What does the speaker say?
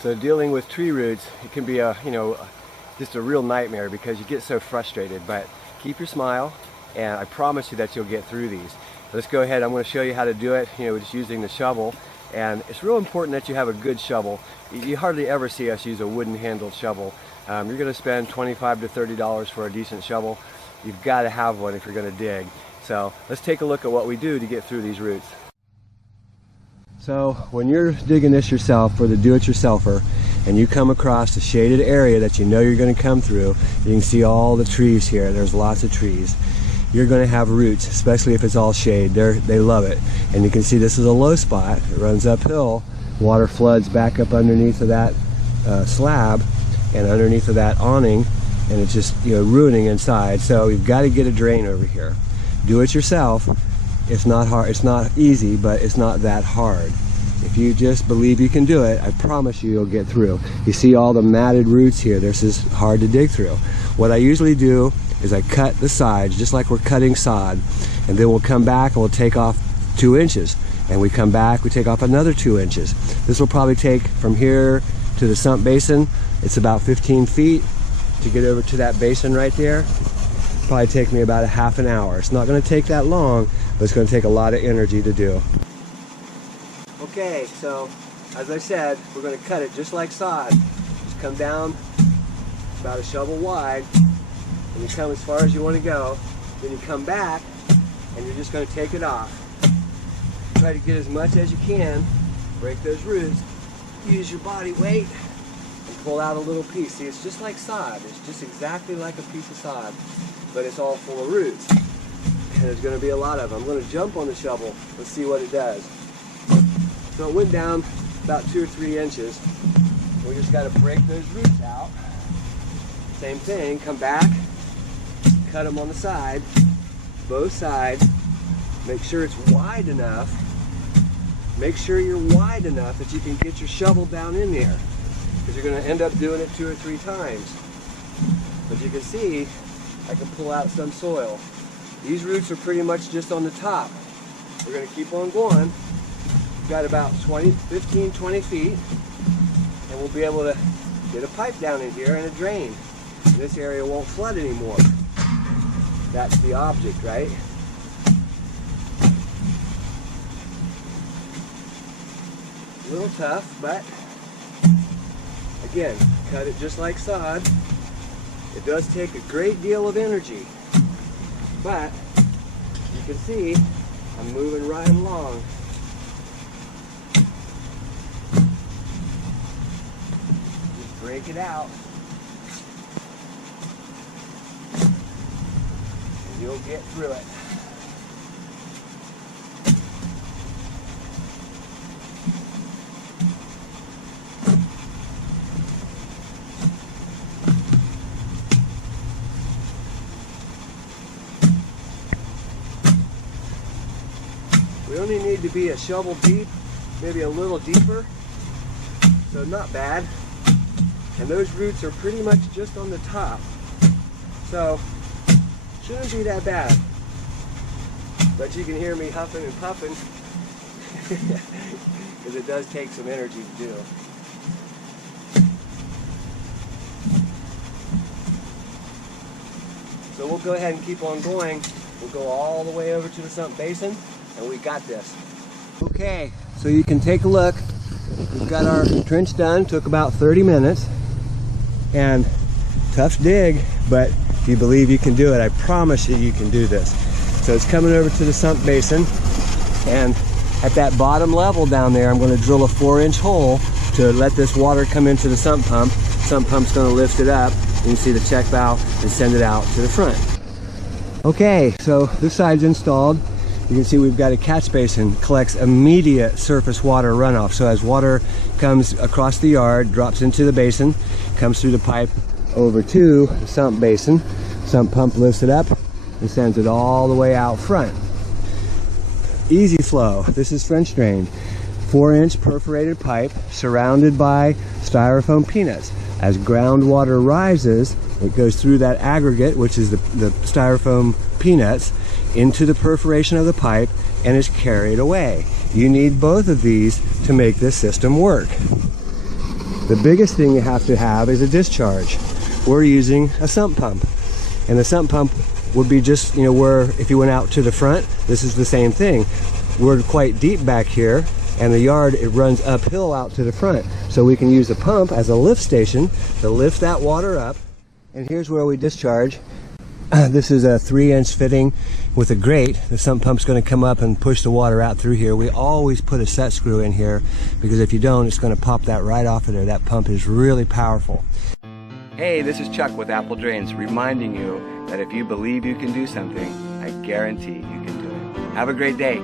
So dealing with tree roots, it can be a, just a real nightmare because you get so frustrated, but keep your smile and I promise you that you'll get through these. Let's go ahead, I'm going to show you how to do it, just using the shovel. And it's real important that you have a good shovel. You hardly ever see us use a wooden handled shovel. You're going to spend $25 to $30 for a decent shovel. You've got to have one if you're going to dig. So let's take a look at what we do to get through these roots. So when you're digging this yourself for the do-it-yourselfer and you come across a shaded area that you know you're going to come through, you can see all the trees here. There's lots of trees. You're going to have roots, especially if it's all shade. They love it. And you can see this is a low spot. It runs uphill. Water floods back up underneath of that slab and underneath of that awning, and it's just ruining inside. So you've got to get a drain over here. Do it yourself. It's not hard. It's not easy, but it's not that hard. If you just believe you can do it, I promise you'll get through. You see all the matted roots here. This is hard to dig through. What I usually do is I cut the sides just like we're cutting sod, and then we'll come back and we'll take off 2 inches, and we come back, we take off another 2 inches. This will probably take from here to the sump basin. It's about 15 feet to get over to that basin right there. Probably take me about a half an hour. It's not going to take that long, but it's going to take a lot of energy to do. Okay, so as I said, we're going to cut it just like sod. Just come down about a shovel wide, and you come as far as you want to go. Then you come back, and you're just going to take it off. Try to get as much as you can. Break those roots. Use your body weight and pull out a little piece. See, it's just like sod. It's just exactly like a piece of sod, but it's all full of roots. And there's going to be a lot of them. I'm going to jump on the shovel. Let's see what it does. So it went down about 2 or 3 inches. We just got to break those roots out. Same thing, come back, cut them on the side, both sides. Make sure it's wide enough. Make sure you're wide enough that you can get your shovel down in there, because you're going to end up doing it 2 or 3 times. But you can see I can pull out some soil. These roots are pretty much just on the top. We're going to keep on going. We've got about 15, 20 feet, and we'll be able to get a pipe down in here and a drain. This area won't flood anymore. That's the object, right? A little tough, but again, cut it just like sod. It does take a great deal of energy, but you can see I'm moving right along. Just break it out, and you'll get through it. We only need to be a shovel deep, maybe a little deeper, so not bad. And those roots are pretty much just on the top, so shouldn't be that bad. But you can hear me huffing and puffing because it does take some energy to do. So we'll go ahead and keep on going. We'll go all the way over to the sump basin, and we got this. Okay, so you can take a look. We've got our trench done. Took about 30 minutes, and tough dig, but if you believe you can do it, I promise you can do this. So it's coming over to the sump basin, and at that bottom level down there, I'm going to drill a 4-inch hole to let this water come into the sump pump. Sump pump's going to lift it up. You can see the check valve and send it out to the front. Okay, so this side's installed. You can see we've got a catch basin, collects immediate surface water runoff. So as water comes across the yard, drops into the basin, comes through the pipe over to the sump basin. Sump pump lifts it up and sends it all the way out front. Easy flow. This is French drained. 4-inch perforated pipe surrounded by styrofoam peanuts. As groundwater rises, it goes through that aggregate, which is the styrofoam peanuts, into the perforation of the pipe and is carried away. You need both of these to make this system work. The biggest thing you have to have is a discharge. We're using a sump pump, and the sump pump would be just, you know, where if you went out to the front, this is the same thing. We're quite deep back here, and the yard, it runs uphill out to the front. So we can use the pump as a lift station to lift that water up. And here's where we discharge. This is a 3-inch fitting with a grate. The sump pump's going to come up and push the water out through here. We always put a set screw in here, because if you don't, it's going to pop that right off of there. That pump is really powerful. Hey, this is Chuck with Apple Drains, reminding you that if you believe you can do something, I guarantee you can do it. Have a great day.